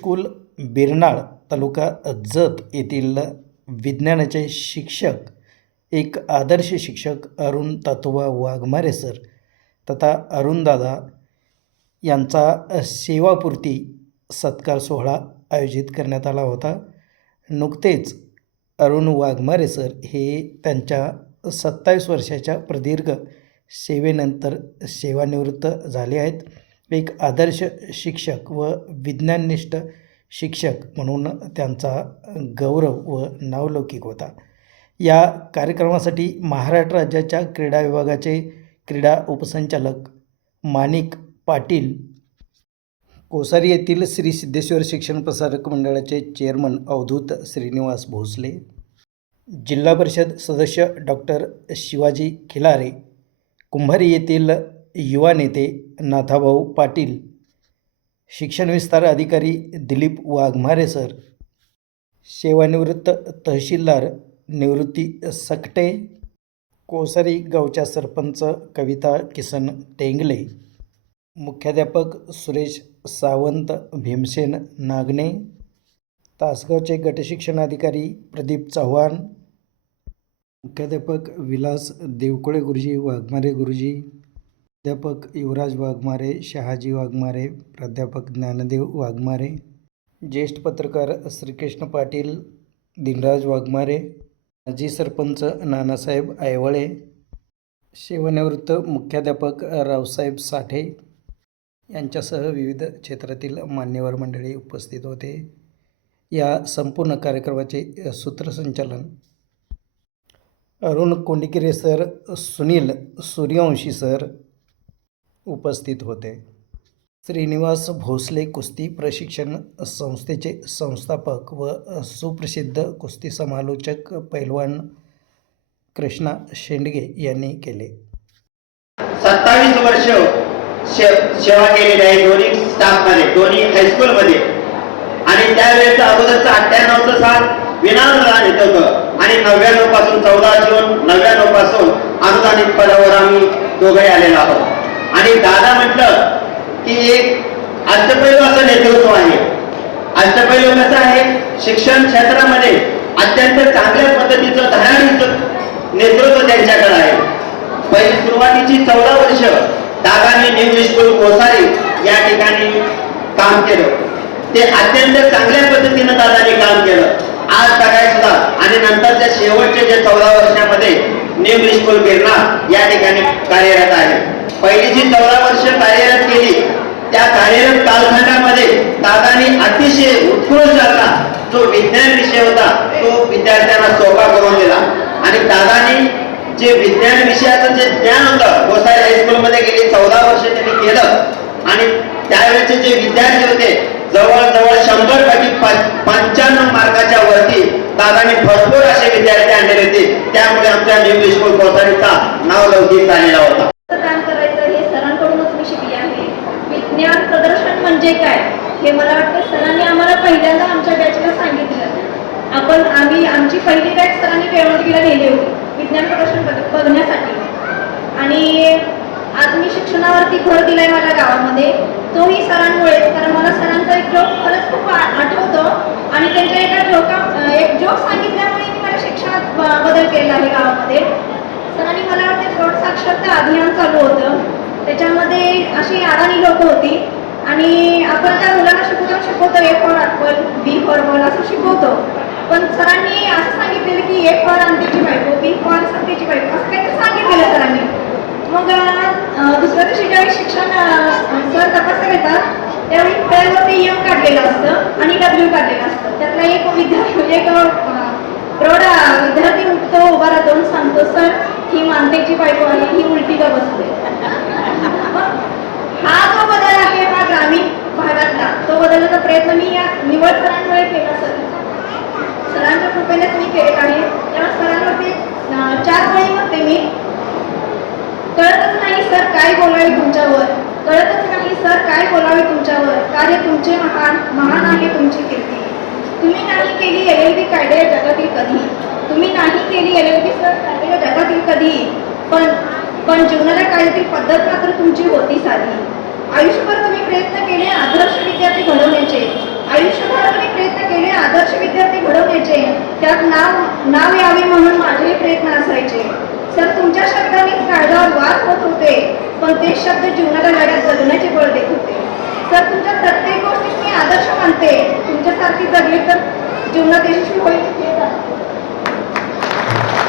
School बिरनाळ तालुका जत येथील विज्ञानाचे शिक्षक एक आदर्श शिक्षक अरुण तातोबा वाघमारे सर तथा अरुणदादा यांचा सेवापूर्ती सत्कार सोहळा आयोजित करण्यात आला होता। नुकतेच अरुण वाघमारे सर हे त्यांच्या 27 वर्षाच्या प्रदीर्घ सेवेनंतर सेवानिवृत्त झाले आहेत। एक आदर्श शिक्षक व विज्ञाननिष्ठ शिक्षक म्हणून त्यांचा गौरव व नावलौकिक होता। या कार्यक्रमासाठी महाराष्ट्र राज्याच्या क्रीडा विभागाचे क्रीडा उपसंचालक माणिक पाटील, कोसारी येथील श्री सिद्धेश्वर शिक्षण प्रसारक मंडळाचे चेअरमन अवधूत श्रीनिवास भोसले, जिल्हा परिषद सदस्य डॉक्टर शिवाजी खिलारे, कुंभारी येथील युवा नेते नाथाभाऊ पाटील, शिक्षण विस्तार अधिकारी दिलीप वाघमारे सर, सेवानिवृत्त तहसीलदार निवृत्ती सकटे, कोसारी गावच्या सरपंच कविता किसन टेंगले, मुख्याध्यापक सुरेश सावंत, भीमसेन नागणे, तासगावचे गटशिक्षणाधिकारी प्रदीप चव्हाण, मुख्याध्यापक विलास देवकोळे गुरुजी, वाघमारे गुरुजी, प्राध्यापक युवराज वाघमारे, शहाजी वाघमारे, प्राध्यापक ज्ञानदेव वाघमारे, ज्येष्ठ पत्रकार श्रीकृष्ण पाटील, दिनराज वाघमारे, माजी सरपंच नानासाहेब आयवळे, सेवानिवृत्त मुख्याध्यापक रावसाहेब साठे यांच्यासह विविध क्षेत्रातील मान्यवर मंडळी उपस्थित होते। या संपूर्ण कार्यक्रमाचे सूत्रसंचालन अरुण कोंडिकेरे सर, सुनील सूर्यवंशी सर उपस्थित होते। श्रीनिवास भोसले कुस्ती प्रशिक्षण संस्थेचे संस्थापक व सुप्रसिद्ध कुस्ती समालोचक पैलवान कृष्णा शेंडगे यांनी केले। 27 वर्ष सेवा केलेली आहे दोन्ही स्टाफमध्ये, दोन्ही हायस्कूलमध्ये। आणि त्यावेळेचा अगोदरचा 98चं साल विनाअनुदान येत होतं आणि 99 पासून 14 जून 99 पासून अनुदानित पदावर आम्ही दोघे आलेलो आहोत। आणि दादा म्हटलं की एक अष्टपैलू असं नेतृत्व आहे। अष्टपैलू कसं आहे, शिक्षण क्षेत्रामध्ये अत्यंत चांगल्या पद्धतीचं धडाडीचं नेतृत्व त्यांच्याकडे आहे। पहिली सुरुवातीची 14 वर्ष दादाने न्यू स्कूल कोसारी या ठिकाणी काम केलं। ते अत्यंत चांगल्या पद्धतीने दादाने काम केलं आज सकाळी सुद्धा। आणि नंतरच्या शेवटचे जे 14 वर्षामध्ये न्यू स्कूल बिरनाळ या ठिकाणी कार्यरत आहे। पहिली जी 14 वर्ष कार्यरत केली त्या कार्यरत कालखंडामध्ये दादानी अतिशय उत्कृष्ट असा जो विज्ञान विषय होता तो विद्यार्थ्यांना सोपा करून दिला। आणि दादानी जे विज्ञान विषयाचं जे ज्ञान होतं कोसारी हायस्कूलमध्ये गेली 14 वर्ष त्यांनी केलं। आणि त्यावेळेचे जे विद्यार्थी होते जवळजवळ 100 पैकी 95 मार्काच्या वरती दादानी भरपूर असे विद्यार्थी आणले होते। त्यामुळे आमच्या न्यू स्कूल कोसारीचा नावलौकिक झालेला होता। काम करायचं हे सरांकडूनच मी शिकले आहे। विज्ञान प्रदर्शन म्हणजे काय हे मला वाटतं सरांनी आम्हाला पहिल्यांदा आमच्या बॅचला सांगितलं। आमची पहिली बॅच सरांनी केळवणीला नेली होती विज्ञान प्रदर्शन बघण्यासाठी। आणि आज मी शिक्षणावरती भर दिलाय माझ्या गावामध्ये, तोही सरांमुळे। कारण मला सरांचा एक जोक खरंच खूप आठवतो आणि त्यांच्या एक जोक सांगितल्यामुळे मी माझ्या शिक्षणात बदल केला आहे गावामध्ये। सरांनी मला वाटते प्रौढ साक्षरता अभियान चालू होतं, त्याच्यामध्ये अशी अडाणी लोक होती आणि आपण त्या मुलांना शिकवतो A for apple, B for ball असं शिकवतो। पण सरांनी असं सांगितलेलं की ए फॉर अंतीची बायको, बी फॉर संतीची बायको असं काहीतरी सांगितलेलं सरांनी। मग दुसऱ्या दिवशी ज्यावेळी शिक्षण सर तपासायला येतात त्यावेळी फळ्यावरती एम काढलेलं असतं आणि डब्ल्यू काढलेलं असतं। त्यातला एक प्रौढ विद्यार्थी उठतो, उभा राहतो आणि सांगतो सर ही मानतेची बायको आहे, ही उलटी का बसते। हा जो बदल आहे हा ग्रामीण भागातला, तो बदलण्याचा प्रयत्न मी या निवड सरांमुळे केला सरांच्या कृपेनेच मी केलेला आहे। तेव्हा सरांवरती 4 वेळी म्हणते मी, कळतच नाही सर काय बोलावे तुमच्यावर, कळतच नाही सर काय बोलावे तुमच्यावर, कार्य तुमचे महान आहे तुमची कीर्ती। तुम्ही नाही केली LLB कायदे जगातील कधी, तुम्ही नाही केली LLB सर कायदे जगातील कधी, पण जीवनाच्या कायद्यातील पद्धत मात्र तुमची होती साधी। आयुष्यभर तुम्ही प्रयत्न केले आदर्श विद्यार्थी घडवण्याचे, आयुष्य त्यात नाव यावे म्हणून माझेही प्रयत्न असायचे. सर, तुमच्या शब्दानेच काळजावर वाद होत होते, पण ते शब्द जीवनाला लढ्यात जगण्याचे बळ देत होते. सर, तुमच्या प्रत्येक गोष्टीत मी आदर्श मानते. तुमच्यासारखी जगली तर जीवनात यशस्वी होईल.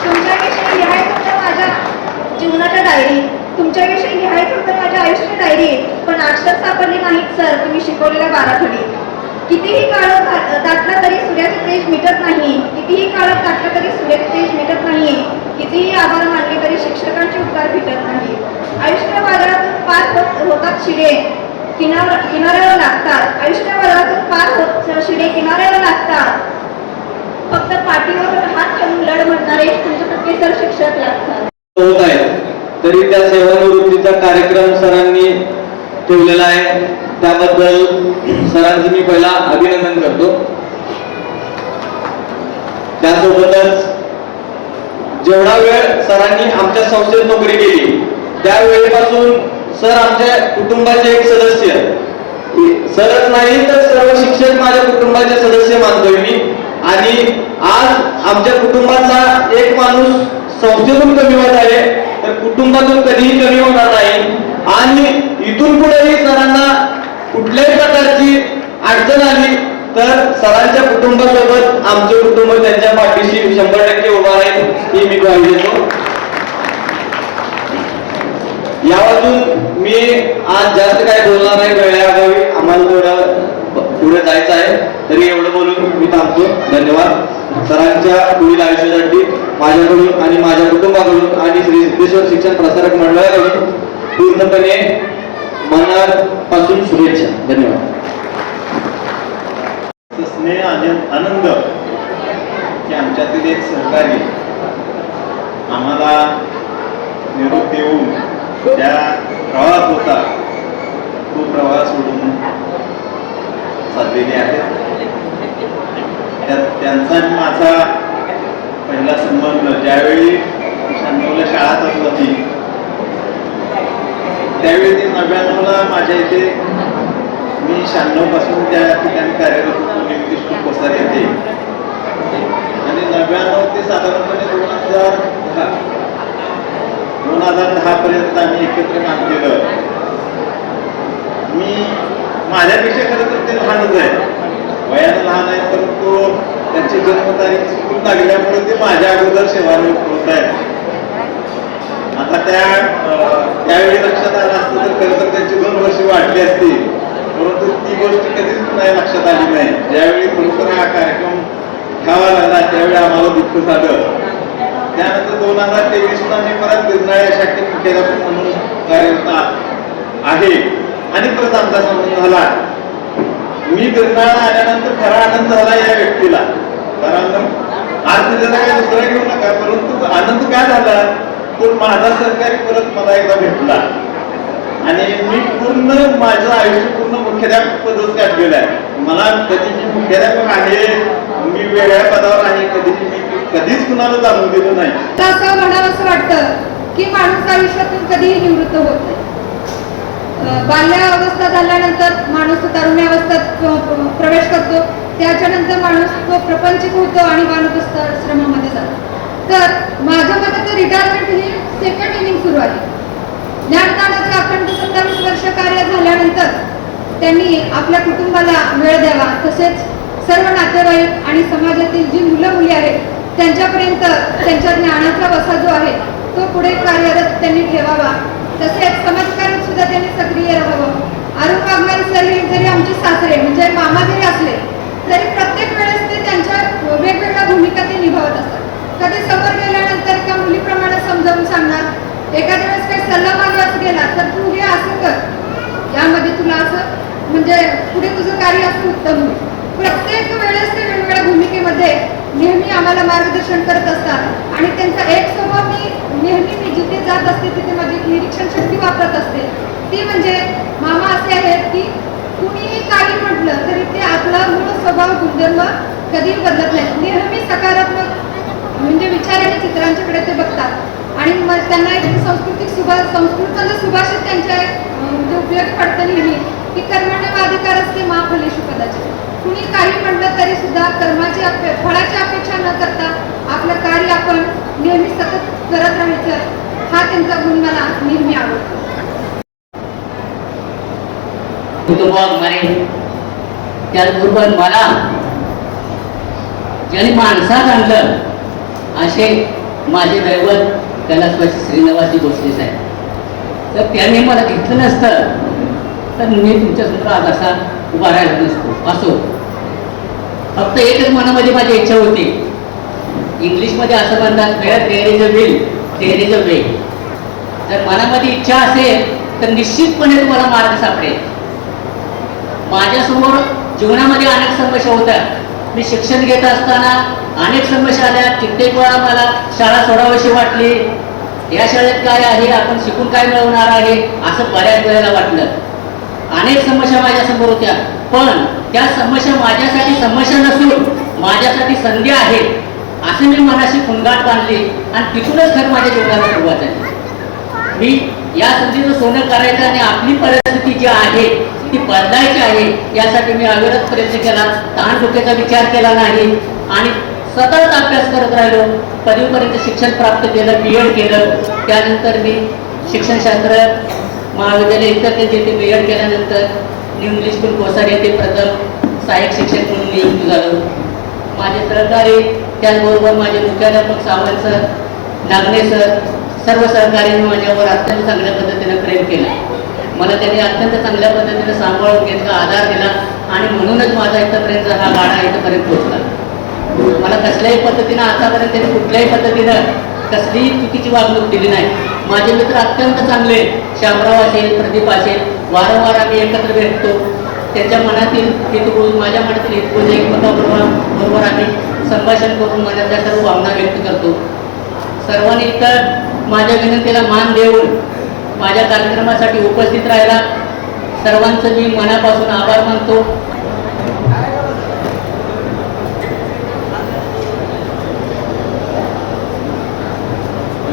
तुमच्याविषयी लिहायचं तर माझ्या जीवनाच्या डायरीत, तुमच्याविषयी लिहायचं होतं माझ्या आयुष्याच्या डायरीत, पण अक्षर सापडली नाहीत सर तुम्ही शिकवलेल्या बाराखडी. कितीही काळ दाटला तरी सूर्याचे तेज मिटत नाही, कितीही काळ दाटला तरी सूर्याचे तेज मिटत नाही, कितीही आभार मानले तरी शिक्षकांचे उपकार फिटत नाही. आयुष्य वादळातून पार होतात शिडे किनाऱ्यावर लागतात. आयुष्य वादळातून पार शिडे किनाऱ्यावर लागतात. फक्त पाठीवर हात ठेवून लढ म्हणणारे तुमच्यासारखे सर शिक्षक लागतात. होत आहे तरी त्या सेवानिवृत्तीचा कार्यक्रम सरांनी ठेवलेला आहे, त्याबद्दल सरांचं मी पहिला अभिनंदन करतो. त्यासोबतच जेवढा वेळ सरांनी आमच्या संस्थेत नोकरी केली त्या वेळेपासून सर आमच्या कुटुंबाचे एक सदस्य, सरच नाही तर सर्व शिक्षक माझ्या कुटुंबाचे सदस्य मानतोय मी. आणि आज आमच्या कुटुंबाचा एक माणूस संस्थेतून कमी होत आहे तर कुटुंबातून कधीही कमी होणार नाही. आणि इथून पुढेही सरांना कुठल्याही प्रकारची अडचण आली तर सरांच्या कुटुंबासोबत आमचे कुटुंब त्यांच्या पाठीशी 100% उभा राहील ही मी ग्वाही देतो. यावरून मी आज जास्त काय बोलणार नाही, वेळेअभावी आम्हाला थोडं पुढे जायचं आहे, तरी एवढं बोलून मी थांबतो. धन्यवाद. सरांच्या पुढील आयुष्यासाठी माझ्याकडून आणि माझ्या कुटुंबाकडून आणि श्री सिद्धेश्वर शिक्षण प्रसारक मंडळाकडून पूर्णपणे मनापासून शुभेच्छा. धन्यवाद. स्नेह आणि आनंद की आमच्यातील एक सहकारी आम्हाला निरोप देऊन त्या प्रवास होता तो प्रवास सोडून चाललेले आहेत. त्यांचा आणि माझा पहिला संबंध ज्यावेळी 96ला शाळा चालू होती त्यावेळी ते 99ला माझ्या इथे, मी 96 पासून त्या ठिकाणी कार्यरत होतो निमित्त कोसार येते. आणि 99 ते साधारणपणे 2010 पर्यंत आम्ही एकत्र काम केलं. मी माझ्यापेक्षा खरं तर ते लहानच आहे, वयानं लहान आहे, परंतु त्यांची जन्मतारीख चुकून लागल्यामुळे ते माझ्या अगोदर सेवानिवृत्त होत आहेत. आता त्यावेळी लक्षात आलं असतं तर खरं तर त्यांची 2 वर्षे वाढली असती, परंतु ती गोष्ट कधीच नाही लक्षात आली नाही. ज्यावेळी खरोखर हा कार्यक्रम घ्यावा लागला त्यावेळी आम्हाला दुःख झालं. त्यानंतर 2023 आम्ही परत बिरनाळे शाखेत मुख्याध्यापक म्हणून कार्यरत आहे आणि परत आमचा संबंध झाला. मी बिरनाळा आल्यानंतर खरा आनंद झाला या व्यक्तीला, कारण आज त्याला काही दुसरा घेऊ नका, परंतु आनंद काय झाला तर माझा सहकारी परत मला एकदा भेटला आणि मी पूर्ण माझं आयुष्य पूर्ण मुख्याध्यापक पदच काढलेलं आहे. मला कधी मी मुख्याध्यापक आहे, मी वेगळ्या पदावर आहे, कधीच कुणाला जाणून दिलं नाही. असं म्हणावं असं वाटतं की माणूस आयुष्यातून कधीही निवृत्त होत नाही. बाल्यावस्था झाल्यानंतर माणूस तारुण्यावस्थेत प्रवेश करतो, त्याच्यानंतर माणूस तो प्रपंचित होतो आणि वानप्रस्थाश्रमामध्ये जातो. तर माझ्या मते तर रिटायरमेंट ही सेकंड इनिंग सुरू आहे. ज्ञानदानाचे अखंड 27 वर्ष कार्य झाल्यानंतर त्यांनी आपल्या कुटुंबाला वेळ द्यावा, तसेच सर्व नातेवाईक आणि समाजातील जी मुलं मुली आहेत त्यांच्यापर्यंत त्यांच्या ज्ञानाचा वसा जो आहे तो पुढे कार्यरत त्यांनी ठेवावा. तसेच समाजकार्यात सुद्धा त्यांनी सक्रिय राहावं. अरुण वाघमारे सर हे जरी आमचे सासरे म्हणजे मामा जरी असले तरी प्रत्येक वेळेस ते त्यांच्या वेगवेगळ्या भूमिका ते निभावत असतात. कधी समोर गेल्यानंतर एका मुलीप्रमाणे समजावून सांगणार, एखाद्या वेळेस काही सल्ला मागायला गेला तर तू हे असं कर, यामध्ये तुला असं म्हणजे पुढे तुझं कार्य असं उत्तम होईल. प्रत्येक वेळेस ते वेगवेगळ्या भूमिकेमध्ये नेहमी आम्हाला मार्गदर्शन करत असतात. आणि त्यांचा एक स्वभाव मी जिथे जात असते तिथे माझी निरीक्षण शक्ती वापरत असते. ती म्हणजे मामा असे आहेत की कुणीही काही म्हटलं तरी ते आपला मूळ स्वभाव गुणधर्म कधीही बदलत नाही. नेहमी सकारात्मक म्हणजे विचार आणि चित्रांच्याकडे ते बघतात. आणि मग त्यांना एक संस्कृताचं सुभाषित त्यांच्या म्हणजे उपयोगी पडतं नेहमी की कर्मण्येवाधिकारस्ते मा फलेषु कदाचित. कुणी काही म्हटलं तरी सुद्धा कर्माची फळाची अपेक्षा न करता आपलं कार्य आपण नेहमी सतत करत राहायचं, हा त्यांचा गुण मला नेहमी आवडतो. कुटुंबाद्वारे त्याचबरोबर मला ज्यांनी माणसात आणलं असे माझे दैवत कैलासवासी श्रीनिवासजी भोसले साहेब. तर त्यांनी मला घेतलं नसतं तर मी तुमच्यासमोर आज असा उभा राहिला नसतो. असो, फक्त एकच मनामध्ये माझी इच्छा होती. इंग्लिशमध्ये असं म्हणतात, where there is a will there is a way. जर मनामध्ये इच्छा असेल तर निश्चितपणे तुम्हाला मार्ग सापडेल. माझ्यासमोर जीवनामध्ये अनेक समस्या होत्या. मी शिक्षण घेत असताना अनेक समस्या आल्या. कित्येक वेळा मला शाळा सोडावीशी वाटली. या शाळेत काय आहे, आपण शिकून काय मिळवणार आहे, असं बऱ्याच वेळेला वाटलं. अनेक समस्या माझ्यासमोर होत्या, पण त्या समस्या माझ्यासाठी समस्या नसून माझ्यासाठी संधी आहे असे मी मनाशी फुंगाट बांधली आणि तिथूनच खरं माझ्या जीवनाला सुरुवात झाली. मी या संधीचं सोनं करायचं आणि आपली परिस्थिती जी आहे ती बदलायची आहे यासाठी मी अविरत प्रयत्न केला. ताणडोक्याचा विचार केला नाही आणि सतत अभ्यास करत राहिलो. पदवीपर्यंत शिक्षण प्राप्त केलं, BEd केलं. त्यानंतर मी शिक्षणशास्त्र महाविद्यालय इतर येथे BEd केल्यानंतर न्यू इंग्लिश स्कूल कोसारी येथे प्रथम सहाय्यक शिक्षक म्हणून नियुक्त झालो. माझे सहकारी त्याचबरोबर माझे मुख्याध्यापक सावंत सर, नागणे सर, सर्व सहकार्यांनी माझ्यावर अत्यंत चांगल्या पद्धतीने प्रेम केलं. मला त्यांनी अत्यंत चांगल्या पद्धतीने सांभाळून घेतला, आधार दिला आणि म्हणूनच माझा इथपर्यंत हा गाडा इथपर्यंत पोहोचला. मला कसल्याही पद्धतीनं आतापर्यंत त्यांनी कुठल्याही पद्धतीनं कसलीही चुकीची वागणूक दिली नाही. माझे मित्र अत्यंत चांगले, श्यामराव असेल, प्रदीप असेल, वारंवार आम्ही एकत्र भेटतो. त्यांच्या मनातील हितगुज, माझ्या मनातील हितगुज एकमेकांबरोबर आम्ही संभाषण करून मनातल्या सर्व भावना व्यक्त करतो. सर्वांनी इतर माझ्या विनंतीला मान देऊन माझ्या कार्यक्रमासाठी उपस्थित राहिला सर्वांचं मी मनापासून आभार मानतो.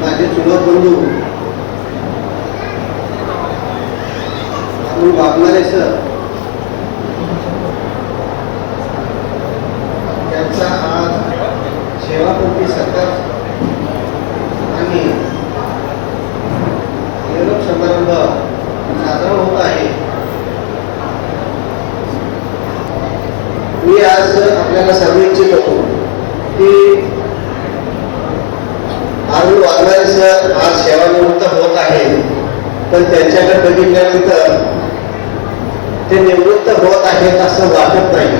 माझे चुलत बंधू अरुण वाघमारे सर यांचा आज सेवापूर्ती सत्कार आणि निरोप समारंभ साजरा होत आहे. मी आज आपल्याला सांगू इच्छितो की अरुण वाघमारे सर आज सेवानिवृत्त होत आहे, पण त्यांच्याकडे बघितल्यानंतर ते निवृत्त होत आहेत असं वाटत नाही.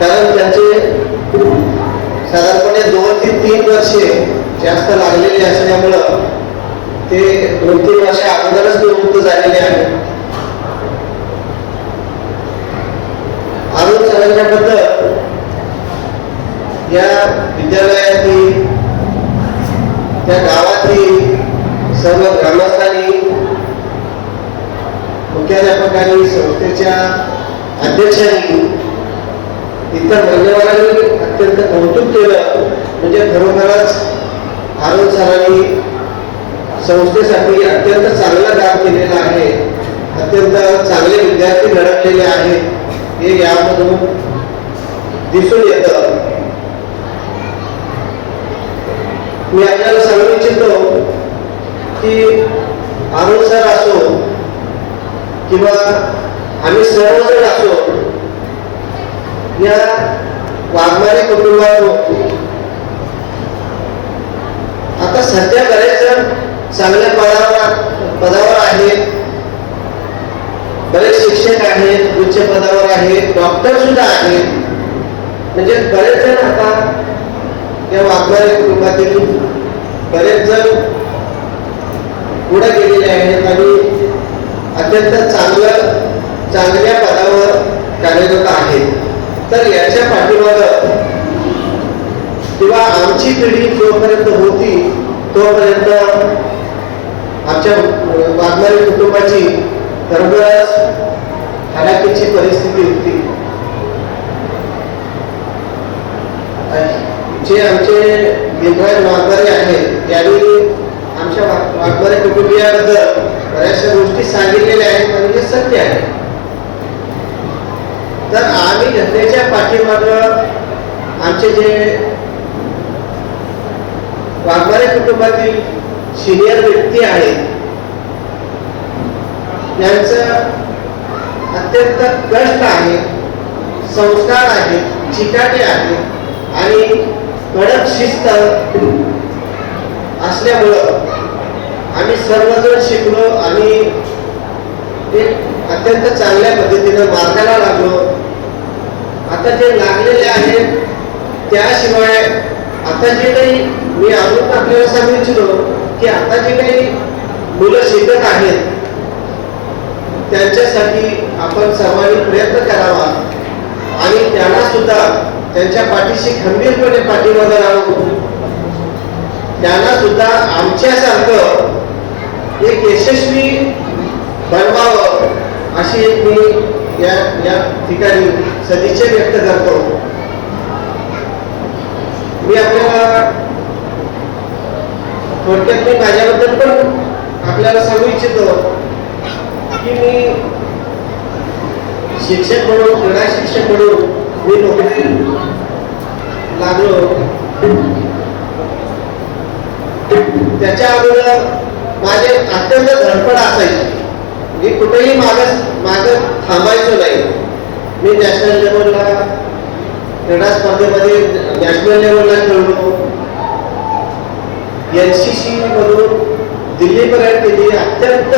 कारण त्यांचे साधारणपणे 2 ते 3 वर्षे जास्त लागलेले असल्यामुळं ते 2-3 वर्ष अगोदरच निवृत्त झालेले आहेत. अरुण सरांच्याबद्दल या विद्यालयातील, त्या गावातील सर्व ग्रामस्थांनी, मुख्याध्यापकांनी, संस्थेच्या अध्यक्षांनी, इतर मान्यवरांनी अत्यंत कौतुक केलं. म्हणजे खरोखरच अरुण सरांनी संस्थेसाठी अत्यंत चांगलं काम केलेलं आहे. अत्यंत चांगले विद्यार्थी घडवलेले आहेत हे यामधून दिसून येतं. मी आपल्याला सांगू इच्छितो की अरुण सर असो किंवा आम्ही सर्वजण असो, या वाघमारे कुटुंबात आता सध्या बरेच जण चांगल्या पदावर आहेत, बरेच शिक्षक आहेत, उच्च पदावर आहेत, डॉक्टर सुद्धा आहेत. म्हणजे बरेच जण आता या वाघमारे कुटुंबातील बरेच जण पुढे गेलेले आहेत आणि अत्यंत चांगल्या पदावर कार्यरत आहेत. तर याच्या पाठीमागं किंवा आमची पिढी जोपर्यंत होती तोपर्यंत आमच्या वाघमारे कुटुंबाची खरोखरच हलाखीची परिस्थिती होती. जे आमचे भीमराज वाघमारे आहेत त्यांनी आमच्या वाघमारे कुटुंबियाबद्दल बऱ्याचशा गोष्टी सांगितलेल्या आहेत आणि हे सत्य आहे. तर आम्ही घटनेच्या पाठीमागं आमचे जे वाघमारे कुटुंबातील सिनियर व्यक्ती आहेत यांचं अत्यंत कष्ट आहे, संस्कार आहेत, चिकाटी आहे आणि कडक शिस्त असल्यामुळं आम्ही सर्वजण शिकलो आणि एक अत्यंत चांगल्या पद्धतीनं मार्गाला लागलो. आता जे लागलेले आहेत त्याशिवाय आता जे काही मी अजून आपल्याला सांगू इच्छितो की आता जे काही मुलं शिकत आहेत त्यांच्यासाठी आपण सर्वांनी प्रयत्न करावा आणि त्यांना सुद्धा त्यांच्या पाठीशी खंबीरपणे पाठीमागे राहून त्यांना सुद्धा आमच्यासारखं एक यशस्वी बनवावं अशी एक मी या ठिकाणी सदिच्छा व्यक्त करतो. मी आपल्याला थोडक्यात मी माझ्याबद्दल पण आपल्याला सांगू इच्छितो की मी शिक्षक म्हणून, क्रीडा शिक्षक म्हणून मी नोकरी लागलो. त्याच्या अगोदर माझे अत्यंत धडपड असायची. मी कुठेही माग थांबायचो नाही. मी नॅशनल लेवलला क्रीडा स्पर्धेमध्ये नॅशनल लेवलला खेळलो. NCC मधून दिल्लीपर्यंत केली. अत्यंत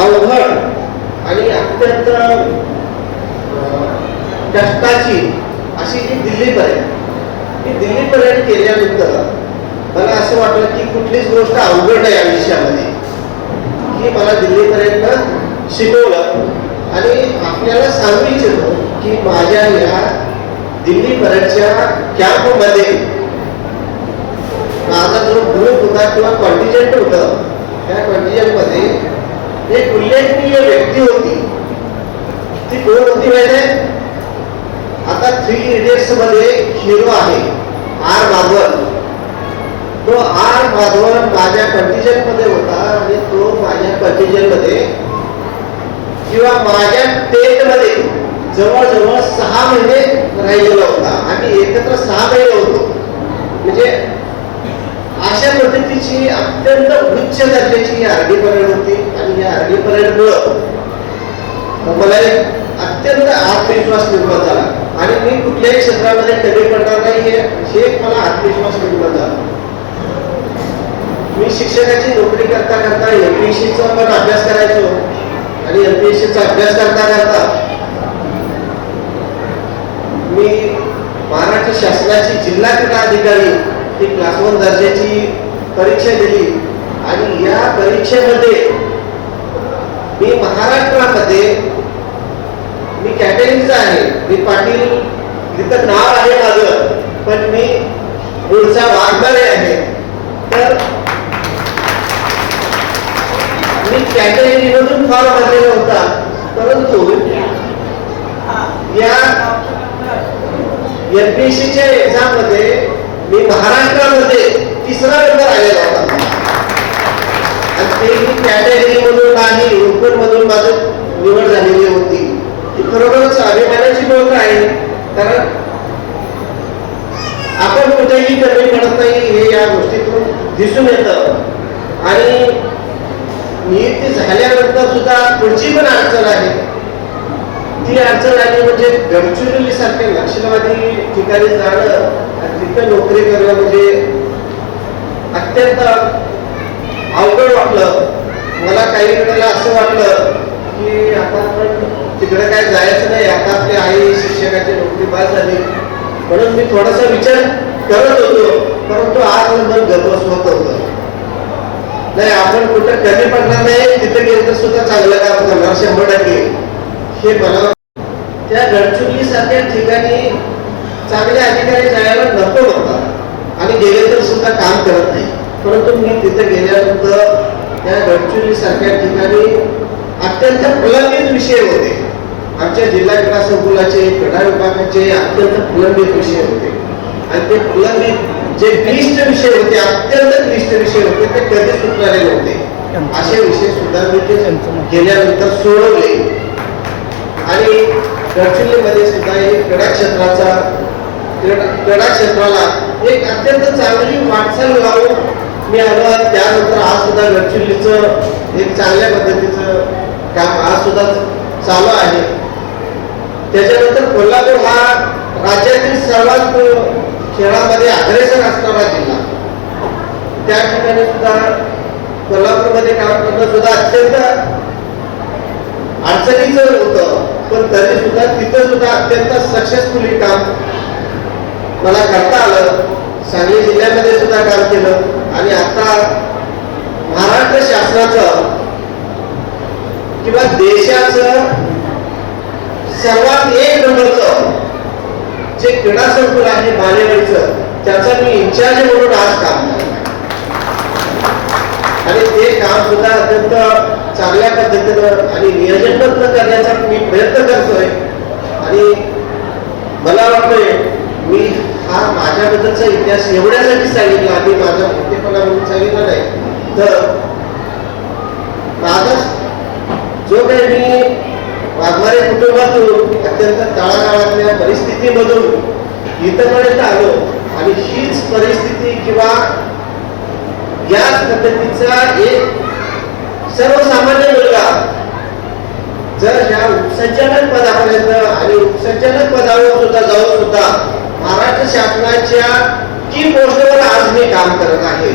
अवघड आणि अत्यंत कष्टाची अशी ही दिल्लीपर्यंत केल्यानंतर मला असं वाटलं की कुठलीच गोष्ट अवघड नाही आयुष्यामध्ये, की मला दिल्लीपर्यंत शिकवलं. आणि आपल्याला सांगू इच्छितो की माझ्या या दिल्लीपर्यंतच्या कॅम्पमध्ये माझा जो ग्रुप होता किंवा कॉन्टिजेंट होतं त्या कॉन्टिजेंटमध्ये एक उल्लेखनीय व्यक्ती होती. ती कोण होती माहिती आहे? आता 3 इडियट्स मध्ये हिरो आहे आर माधवन. तो आर माधवन माझ्या कंटिजेंट मध्ये होता आणि तो माझ्या कंटिजेंट मध्ये किंवा माझ्या टेंट मध्ये जवळजवळ 6 महिने राहिलेला होता. आम्ही एकत्र 6 महिने होतो. म्हणजे अशा पद्धतीची अत्यंत उच्च दर्जाची आरडी परेड होती. आणि या आरडी परेडमुळं मला एक अत्यंत आत्मविश्वास निर्माण झाला आणि मी कुठल्याही क्षेत्रामध्ये कमी पडणार नाही हे एक मला आत्मविश्वास निर्माण झाला. मी शिक्षकाची नोकरी करता करता MPSC चा पण अभ्यास करायचो आणि MPSC चा अभ्यास करता करता मी महाराष्ट्र शासनाची जिल्हा क्रीडा अधिकारी ही क्लास 1 दर्जाची परीक्षा दिली. आणि या परीक्षेमध्ये मी महाराष्ट्रामध्ये मी कॅटेगरीचा आहे. मी पाटील तिथं नाव आहे माझं, पण मी मूळचा वाघमारे आहे. तर मी कॅटेगरीमधून फॉर्म भरलेला होता. परंतु या MPSCच्या एक्झाम मध्ये मी महाराष्ट्रामध्ये 3रा नंबर आलेला होता. आणि ते मी कॅटेगरीमधून नाही, ओपन मधून माझं निवड झालेली होती. ही खरोखरच अभिमानाची गोष्ट आहे. कारण आपण कुठेही कमी पडत नाही हे या गोष्टीतून दिसून येतं. आणि नियुक्ती झाल्यानंतर सुद्धा पुढची पण अडचण आहे. ती अडचण आली म्हणजे गडचिरोली सारख्या नक्षलवादी ठिकाणी जाणं आणि तिथं नोकरी करणं म्हणजे अत्यंत अवघड वाटलं. मला काही वेळेला असं वाटलं की आता आपण तिकडे काय जायचं नाही, आता आपली आई शिक्षकाची नोकरी बाद झाली. म्हणून मी थोडासा विचार करत होतो. परंतु आज मन गरबस होत होतं. नाही, आपण कुठं कमी पडणार नाही, तिथे गेलं तर सुद्धा चांगलं काम करणार 100%. हे मला त्या गडचिरोली सारख्या ठिकाणी चांगले अधिकारी जायला नको म्हणतात आणि गेले तर सुद्धा काम करत नाही. परंतु मी तिथे गेल्यानंतर त्या गडचिरोली सारख्या ठिकाणी अत्यंत प्रलंबित विषय होते. आमच्या जिल्हा क्रीडा संकुलाचे, क्रीडा विभागाचे अत्यंत प्रलंबित विषय होते. आणि ते प्रलंबित जे क्लिष्ट विषय होते, अत्यंत क्लिष्ट विषय होते, ते कधीच सुटणारे नव्हते. असे विषय सुद्धा मी ते गेल्यानंतर सोडवले. आणि गडचिरोलीमध्ये सुद्धा एक क्रीडा क्षेत्राला एक अत्यंत चांगली वाटचाल लावून मी आलो. त्यानंतर आज सुद्धा गडचिरोलीचं एक चांगल्या पद्धतीचं काम आज सुद्धा चालू आहे. त्याच्यानंतर कोल्हापूर हा राज्यातील सर्वात खेळामध्ये अग्रेसर असणारा जिल्हा. त्या ठिकाणी सुद्धा कोल्हापूरमध्ये काम करणं सुद्धा अत्यंत अडचणीचं होतं, पण तरी सुद्धा तिथं सुद्धा अत्यंत सक्सेसफुली काम मला करता आलं. सांगली जिल्ह्यामध्ये सुद्धा काम केलं आणि आता महाराष्ट्र शासनाचं किंवा देशाचं सर्वात एक नंबरचं जे क्रीडा संकुल आहे बालेवाडीचं, त्याचा मी इन्चार्ज म्हणून आज काम करतो. आणि ते काम सुद्धा अत्यंत चांगल्या पद्धतीनं आणि नियोजनबद्ध करण्याचा मी प्रयत्न करतोय. आणि मला वाटतंय मी हा माझ्याबद्दलचा इतिहास एवढ्यासाठी सांगितला, आधी माझा मोठेपणा म्हणून सांगितला नाही, तर माझा जो काही मी वाघमारे कुटुंबातून अत्यंत तळागाळातल्या परिस्थितीमधून इथपर्यंत आलो आणि हीच परिस्थिती किंवा याच पद्धतीचा एक सर्वसामान्य मुलगा जर ह्या उपसंचालक पदापर्यंत आणि उपसंचालक पदावर सुद्धा जाऊन सुद्धा महाराष्ट्र शासनाच्या की पोस्टवर आज मी काम करत आहे,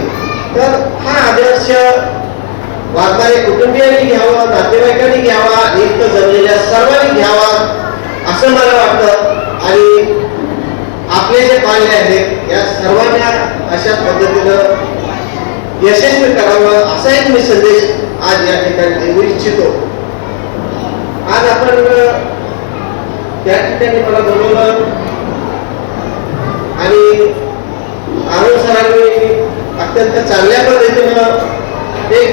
तर हा आदर्श वाघमारे कुटुंबियांनी घ्यावा, नातेवाईकांनी घ्यावा, इथं जमलेल्या सर्वांनी घ्यावा असं मला वाटतं. आणि आपले जे पाल्य आहेत या सर्वांना अशा पद्धतीनं यशस्वी करावं असा एक मी संदेश आज या ठिकाणी देऊ इच्छितो. आज आपण त्या ठिकाणी मला बोलवलं आणि अरुण सरांनी अत्यंत चांगल्या पद्धतीनं एक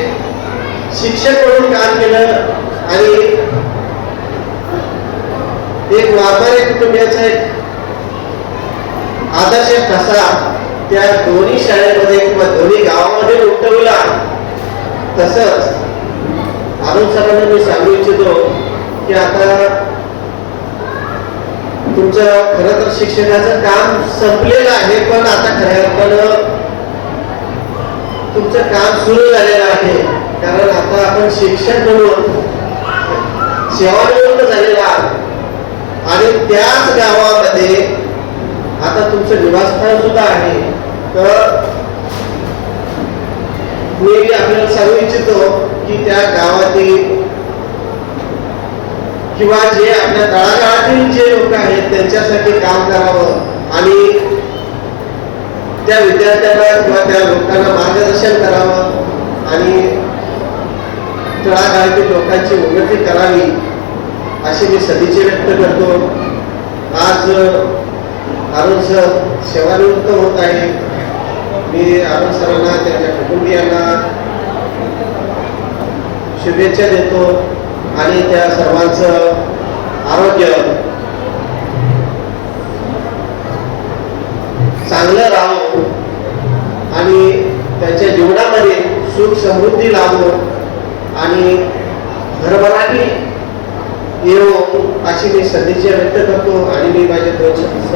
शिक्षक म्हणून काम केलं आणि एक वाघमारे कुटुंबियाचा एक आदर्श कसा त्या दोन्ही शाळेमध्ये किंवा दोन्ही गावामध्ये उमटवला. तसंच अरुण सरांना मी सांगू इच्छितो की आता तुमचं खरं तर शिक्षणाचं काम संपलेलं आहे, पण आता खरं तुमचं काम सुरू झालेलं आहे. कारण आता आपण शिक्षक म्हणून सेवानिवृत्त झालेला आणि त्याच गावामध्ये आता तुमचं निवासस्थान सुद्धा आहे. तर मी आपल्याला सांगू इच्छितो की त्या गावातील किंवा जे आपल्या तळागाळातील जे लोक आहेत त्यांच्यासाठी काम करावं आणि त्या विद्यार्थ्यांना किंवा त्या लोकांना मार्गदर्शन करावं आणि तळागाळातील लोकांची उन्नती करावी अशी मी सदिच्छा व्यक्त करतो. आज अरुण सर सेवानिवृत्त होत आहे. मी अरुण सरांना त्यांच्या कुटुंबियांना शुभेच्छा देतो आणि त्या सर्वांचं आरोग्य चांगलं राहावं आणि त्यांच्या जीवनामध्ये सुख समृद्धी लाभो आणि भरभराटी येवो अशी मी सदिच्छा व्यक्त करतो आणि मी माझे 2 शब्द